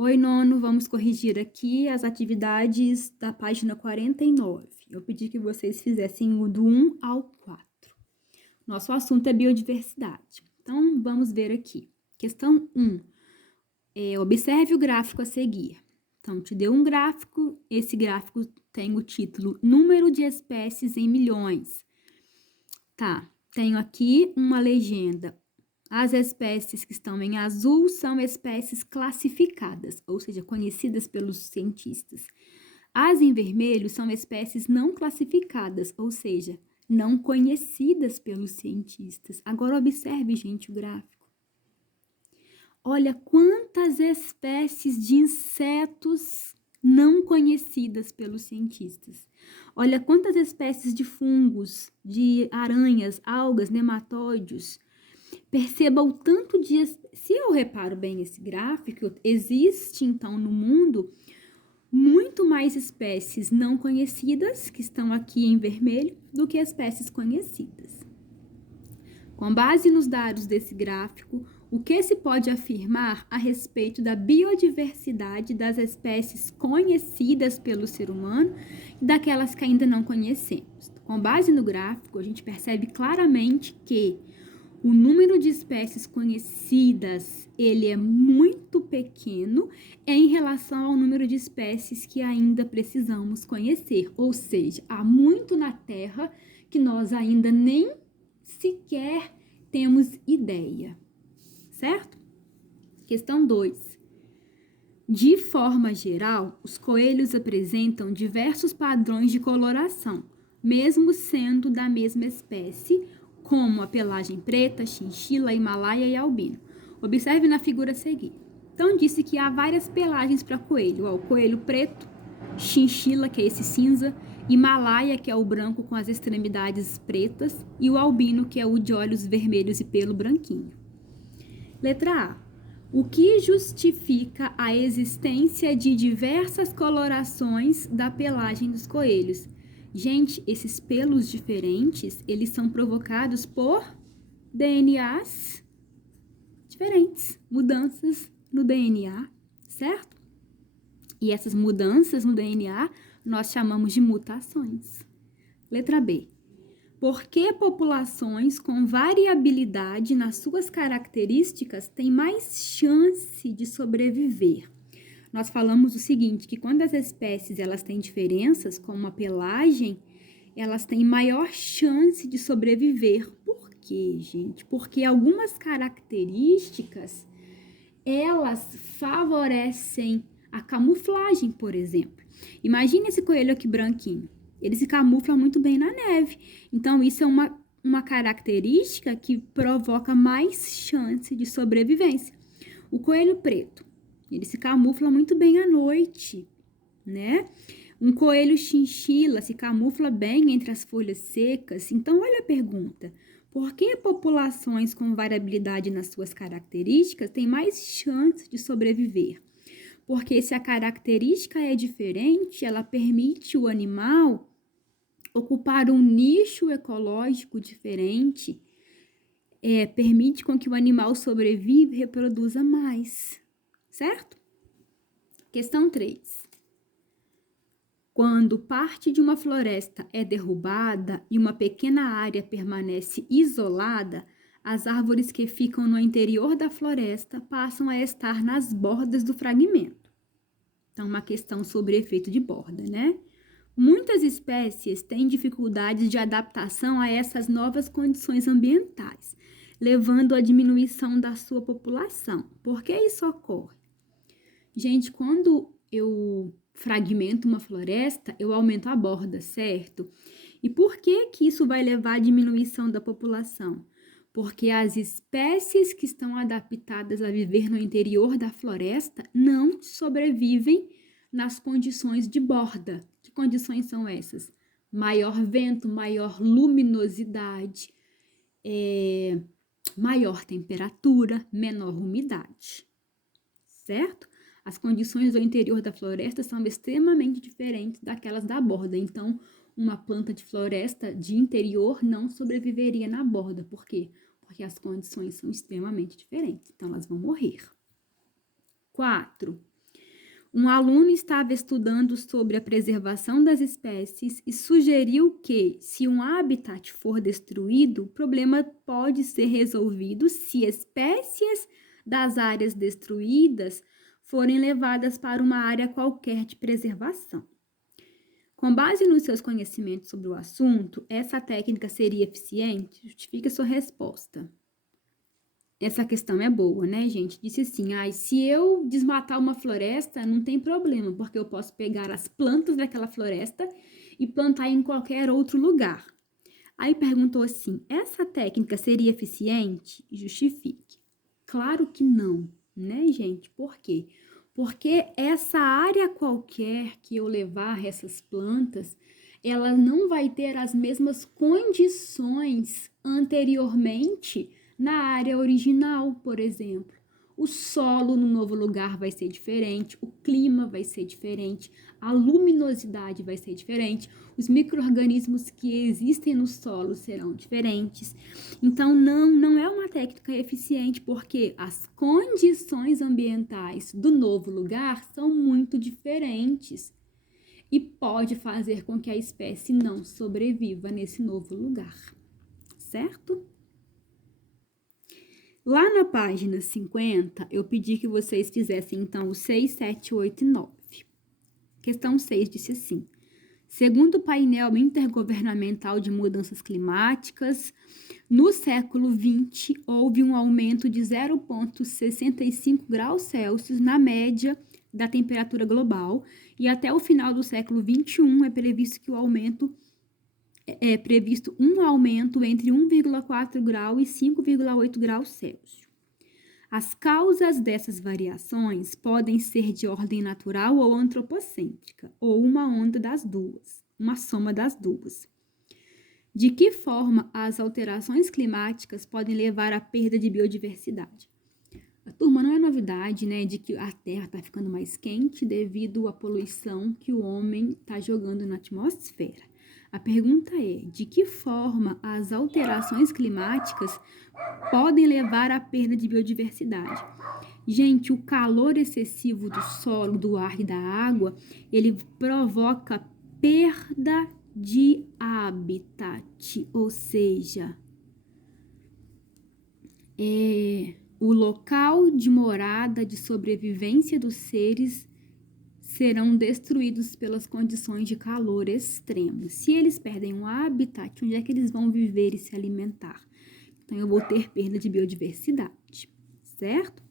Oi, nono, vamos corrigir aqui as atividades da página 49. Eu pedi que vocês fizessem o do 1 ao 4. Nosso assunto é biodiversidade. Então, vamos ver aqui. Questão 1. Observe o gráfico a seguir. Então, te deu um gráfico, esse gráfico tem o título Número de espécies em milhões. Tá, tenho aqui uma legenda. As espécies que estão em azul são espécies classificadas, ou seja, conhecidas pelos cientistas. As em vermelho são espécies não classificadas, ou seja, não conhecidas pelos cientistas. Agora observe, gente, o gráfico. Olha quantas espécies de insetos não conhecidas pelos cientistas. Olha quantas espécies de fungos, de aranhas, algas, nematóides. Perceba o tanto de... Se eu reparo bem esse gráfico, existe então no mundo muito mais espécies não conhecidas, que estão aqui em vermelho, do que espécies conhecidas. Com base nos dados desse gráfico, o que se pode afirmar a respeito da biodiversidade das espécies conhecidas pelo ser humano e daquelas que ainda não conhecemos? Com base no gráfico, a gente percebe claramente que o número de espécies conhecidas, ele é muito pequeno em relação ao número de espécies que ainda precisamos conhecer. Ou seja, há muito na Terra que nós ainda nem sequer temos ideia, certo? Questão 2. De forma geral, os coelhos apresentam diversos padrões de coloração, mesmo sendo da mesma espécie, como a pelagem preta, chinchila, himalaia e albino. Observe na figura a seguir. Então, disse que há várias pelagens para coelho. O coelho preto, chinchila, que é esse cinza, himalaia, que é o branco com as extremidades pretas, e o albino, que é o de olhos vermelhos e pelo branquinho. Letra A. O que justifica a existência de diversas colorações da pelagem dos coelhos? Gente, esses pelos diferentes, eles são provocados por DNAs diferentes, mudanças no DNA, certo? E essas mudanças no DNA nós chamamos de mutações. Letra B. Por que populações com variabilidade nas suas características têm mais chance de sobreviver? Nós falamos o seguinte, que quando as espécies elas têm diferenças, como a pelagem, elas têm maior chance de sobreviver. Por quê, gente? Porque algumas características, elas favorecem a camuflagem, por exemplo. Imagine esse coelho aqui branquinho. Ele se camufla muito bem na neve. Então, isso é uma característica que provoca mais chance de sobrevivência. O coelho preto, ele se camufla muito bem à noite, né? Um coelho chinchila se camufla bem entre as folhas secas. Então, olha a pergunta. Por que populações com variabilidade nas suas características têm mais chance de sobreviver? Porque se a característica é diferente, ela permite o animal ocupar um nicho ecológico diferente, permite com que o animal sobreviva e reproduza mais, certo? Questão 3. Quando parte de uma floresta é derrubada e uma pequena área permanece isolada, as árvores que ficam no interior da floresta passam a estar nas bordas do fragmento. Então, uma questão sobre efeito de borda, né? Muitas espécies têm dificuldades de adaptação a essas novas condições ambientais, levando à diminuição da sua população. Por que isso ocorre? Gente, quando eu fragmento uma floresta, eu aumento a borda, certo? E por que isso vai levar à diminuição da população? Porque as espécies que estão adaptadas a viver no interior da floresta não sobrevivem nas condições de borda. Que condições são essas? Maior vento, maior luminosidade, maior temperatura, menor umidade, certo? As condições do interior da floresta são extremamente diferentes daquelas da borda. Então, uma planta de floresta de interior não sobreviveria na borda. Por quê? Porque as condições são extremamente diferentes. Então, elas vão morrer. 4. Um aluno estava estudando sobre a preservação das espécies e sugeriu que, se um habitat for destruído, o problema pode ser resolvido se espécies das áreas destruídas forem levadas para uma área qualquer de preservação. Com base nos seus conhecimentos sobre o assunto, essa técnica seria eficiente? Justifique a sua resposta. Essa questão é boa, né, gente? Disse assim, se eu desmatar uma floresta, não tem problema, porque eu posso pegar as plantas daquela floresta e plantar em qualquer outro lugar. Aí perguntou assim, essa técnica seria eficiente? Justifique. Claro que não, né, gente? Por quê? Porque essa área qualquer que eu levar essas plantas, ela não vai ter as mesmas condições anteriormente na área original, por exemplo. O solo no novo lugar vai ser diferente, o clima vai ser diferente, a luminosidade vai ser diferente, os micro-organismos que existem no solo serão diferentes. Então, não é uma técnica eficiente, porque as condições ambientais do novo lugar são muito diferentes e pode fazer com que a espécie não sobreviva nesse novo lugar, certo? Lá na página 50, eu pedi que vocês fizessem, então, os 6, 7, 8 e 9. Questão 6 disse assim, segundo o painel intergovernamental de mudanças climáticas, no século XX, houve um aumento de 0,65 graus Celsius na média da temperatura global, e até o final do século XXI é previsto um aumento entre 1,4 grau e 5,8 graus Celsius. As causas dessas variações podem ser de ordem natural ou antropocêntrica, ou uma soma das duas. De que forma as alterações climáticas podem levar à perda de biodiversidade? A turma, não é novidade, né, de que a Terra está ficando mais quente devido à poluição que o homem está jogando na atmosfera. A pergunta é, de que forma as alterações climáticas podem levar à perda de biodiversidade? Gente, o calor excessivo do solo, do ar e da água, ele provoca perda de habitat, ou seja, o local de morada, de sobrevivência dos seres serão destruídos pelas condições de calor extremo. Se eles perdem um habitat, onde é que eles vão viver e se alimentar? Então, eu vou ter perda de biodiversidade, certo?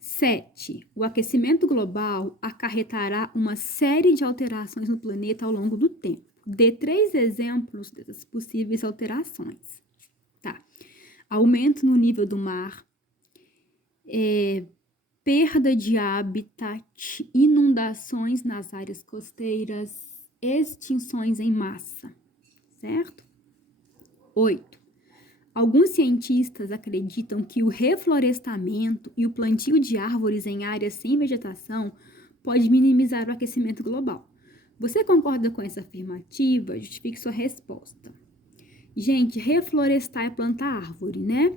7. O aquecimento global acarretará uma série de alterações no planeta ao longo do tempo. Dê 3 exemplos dessas possíveis alterações. Tá. Aumento no nível do mar, perda de habitat, inundações nas áreas costeiras, extinções em massa, certo? 8. Alguns cientistas acreditam que o reflorestamento e o plantio de árvores em áreas sem vegetação pode minimizar o aquecimento global. Você concorda com essa afirmativa? Justifique sua resposta. Gente, reflorestar é plantar árvore, né?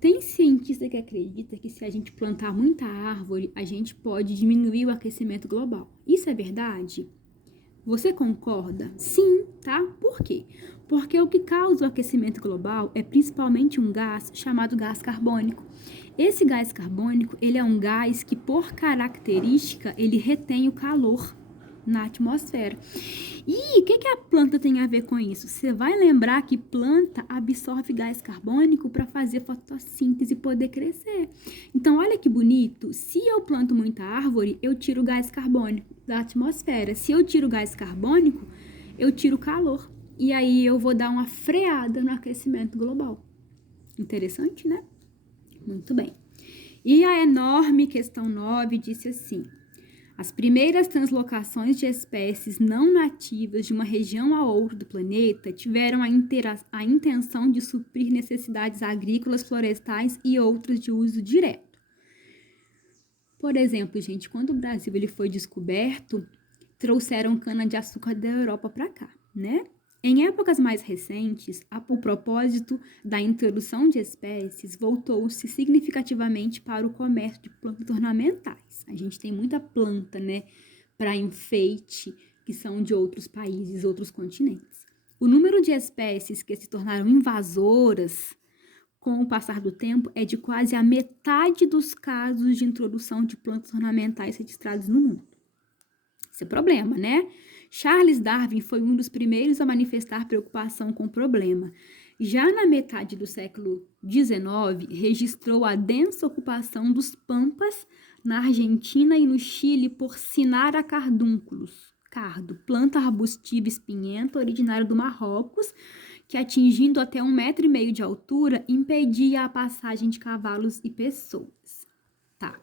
Tem cientista que acredita que se a gente plantar muita árvore, a gente pode diminuir o aquecimento global. Isso é verdade? Você concorda? Sim, tá? Por quê? Porque o que causa o aquecimento global é principalmente um gás chamado gás carbônico. Esse gás carbônico, ele é um gás que, por característica, ele retém o calor na atmosfera. E o que a planta tem a ver com isso? Você vai lembrar que planta absorve gás carbônico para fazer fotossíntese e poder crescer. Então, olha que bonito. Se eu planto muita árvore, eu tiro o gás carbônico da atmosfera. Se eu tiro o gás carbônico, eu tiro o calor. E aí eu vou dar uma freada no aquecimento global. Interessante, né? Muito bem. E a enorme questão 9 disse assim: as primeiras translocações de espécies não nativas de uma região a outra do planeta tiveram a intenção de suprir necessidades agrícolas, florestais e outras de uso direto. Por exemplo, gente, quando o Brasil ele foi descoberto, trouxeram cana-de-açúcar da Europa para cá, né? Em épocas mais recentes, o propósito da introdução de espécies voltou-se significativamente para o comércio de plantas ornamentais. A gente tem muita planta, né, para enfeite, que são de outros países, outros continentes. O número de espécies que se tornaram invasoras com o passar do tempo é de quase a metade dos casos de introdução de plantas ornamentais registrados no mundo. Esse é problema, né? Charles Darwin foi um dos primeiros a manifestar preocupação com o problema. Já na metade do século XIX, registrou a densa ocupação dos pampas na Argentina e no Chile por Cinara cardúnculus, cardo, planta arbustiva espinhenta originária do Marrocos, que atingindo até 1,5 metro de altura, impedia a passagem de cavalos e pessoas. Tá.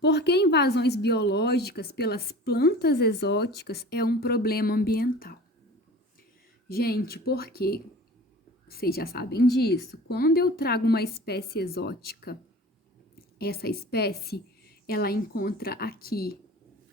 Por que invasões biológicas pelas plantas exóticas é um problema ambiental? Gente, por quê? Vocês já sabem disso. Quando eu trago uma espécie exótica, essa espécie, ela encontra aqui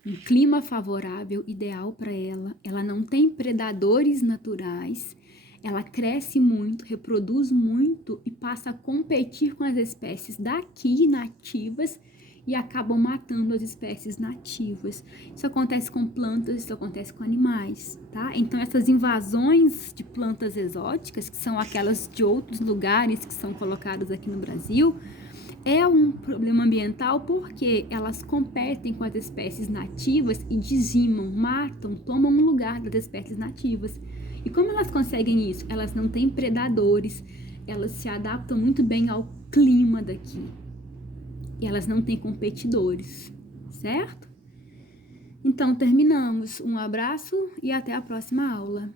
um clima favorável, ideal para ela. Ela não tem predadores naturais. Ela cresce muito, reproduz muito e passa a competir com as espécies daqui nativas e acabam matando as espécies nativas. Isso acontece com plantas, isso acontece com animais, tá? Então, essas invasões de plantas exóticas, que são aquelas de outros lugares que são colocadas aqui no Brasil, é um problema ambiental porque elas competem com as espécies nativas e dizimam, matam, tomam o lugar das espécies nativas. E como elas conseguem isso? Elas não têm predadores, elas se adaptam muito bem ao clima daqui. E elas não têm competidores, certo? Então, terminamos. Um abraço e até a próxima aula.